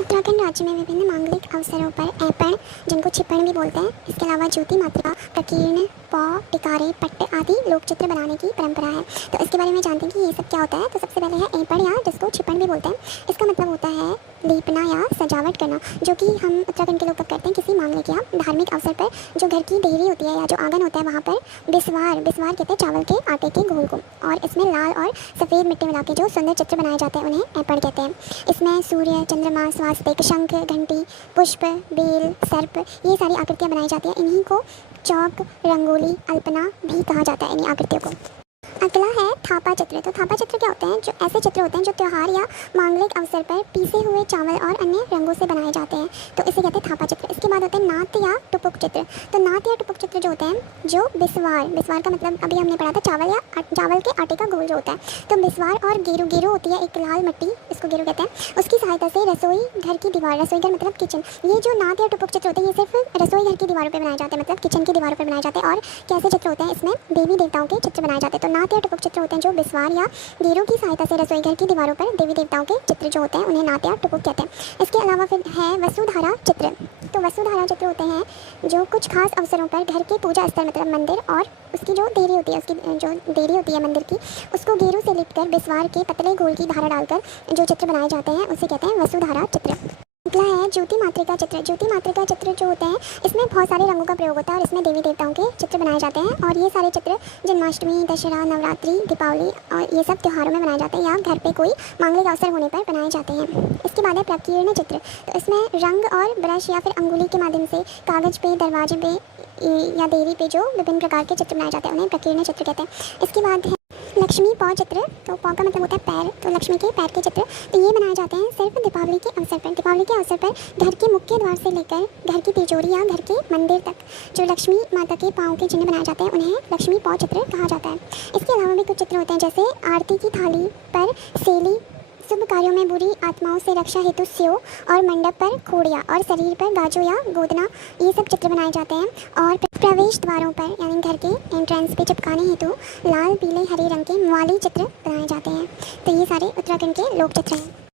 उत्तराखंड राज्य में विभिन्न मांगलिक अवसरों पर ऐपण, जिनको छिप्पण भी बोलते हैं, इसके अलावा ज्योति मात्रा, प्रकीर्ण, पौ, टिकारे, पट्ट आदि लोक चित्र बनाने की परंपरा है। तो इसके बारे में जानते हैं कि ये सब क्या होता है। तो सबसे पहले है ऐपण, या जिसको छिप्पण भी बोलते हैं। इसका मतलब होता है लीपना या सजावट करना, जो कि हम उत्तराखंड के लोग कब करते हैं, किसी मांगलिक या धार्मिक अवसर पर जो घर की देहरी होती है या जो आंगन होता है वहाँ पर बिस्वार कहते हैं चावल के आटे के घोल को, और इसमें लाल और सफ़ेद मिट्टी मिला के जो सुंदर चित्र बनाए जाते हैं उन्हें ऐपण कहते हैं। इसमें सूर्य, चंद्रमा, स्वास्तिक, शंख, घंटी, पुष्प, बेल, सर्प, ये सारी आकृतियाँ बनाई जाती हैं। इन्हीं को चौक, रंगोली, अल्पना भी कहा जाता है, इन्हीं आकृतियों को। अगला है थापा चित्र। तो थापा चित्र क्या होते हैं? जो ऐसे चित्र होते हैं जो त्यौहार या मांगलिक अवसर पर पीसे हुए चावल और अन्य रंगों से बनाए जाते हैं, तो इसे कहते हैं थापा चित्र। इसके बाद होते हैं नाट्य या टुपुक चित्र। तो नाट्य या टुपुक चित्र जो होते हैं, जो बिस्वार का मतलब अभी हमने पढ़ा था चावल के आटे का घोल जो होता है। तो बिस्वार और गेरू होती है एक लाल मिट्टी, इसको गेरू कहते हैं, उसकी सहायता से रसोई घर की दीवार, रसोई घर मतलब किचन, ये जो नाट्य या टुपुक चित्र होते हैं ये सिर्फ रसोई घर की दीवारों पर बनाए जाते हैं, मतलब किचन की दीवारों पर बनाए जाते हैं। और कैसे चित्र होते हैं? इसमें देवी देवताओं के चित्र बनाए जाते हैं। तो नाट्य या टुपुक चित्र होते हैं जो बिस्वार या गेरू की सहायता से रसोई घर की दीवारों पर देवी देवताओं के चित्र जो होते हैं उन्हें नाट्य या टुपुक कहते हैं। इसके अलावा फिर है वसुधारा चित्र। तो वसुधारा चित्र होते हैं जो कुछ खास अवसरों पर घर के पूजा स्थल मतलब मंदिर और उसकी जो देरी होती है, उसकी जो देरी होती है मंदिर की, उसको गेरू से लिपकर बिस्वार के पतले घोल की धारा डालकर जो चित्र बनाए जाते हैं उसे कहते हैं वसुधारा चित्र। अगला है ज्योति मातृका चित्र। ज्योति मातृका चित्र जो होते हैं इसमें बहुत सारे रंगों का प्रयोग होता है और इसमें देवी देवताओं के चित्र बनाए जाते हैं। और ये सारे चित्र जन्माष्टमी, दशहरा, नवरात्रि, दीपावली और ये सब त्योहारों में बनाए जाते हैं या घर पे कोई मांगलिक अवसर होने पर बनाए जाते हैं। इसके बाद है प्रकीर्ण चित्र। तो इसमें रंग और ब्रश या फिर अंगुली के माध्यम से कागज पे, दरवाजे पे या देरी पे जो विभिन्न प्रकार के चित्र बनाए जाते हैं उन्हें प्रकीर्ण चित्र कहते हैं। इसके बाद है लक्ष्मी पौ चित्र। तो पौ का मतलब होता है पैर, तो लक्ष्मी के पैर के चित्र। तो ये बनाए जाते हैं सिर्फ दीपावली के अवसर पर। दीपावली के अवसर पर घर के मुख्य द्वार से लेकर घर की तिजोरी या घर के मंदिर तक जो लक्ष्मी माता के पाँव के चिन्ह बनाए जाते हैं उन्हें लक्ष्मी पौ चित्र कहा जाता है। इसके अलावा भी कुछ चित्र होते हैं जैसे आरती की थाली पर सेली, शुभ कार्यों में बुरी आत्माओं से रक्षा हेतु स्यो, और मंडप पर खोड़िया और शरीर पर गाजो या गोदना, ये सब चित्र बनाए जाते हैं। और प्रवेश द्वारों पर यानी घर के एंट्रेंस पे चिपकाने हेतु लाल, पीले, हरे रंग के मुआली चित्र बनाए जाते हैं। तो ये सारे उत्तराखंड के लोक चित्र हैं।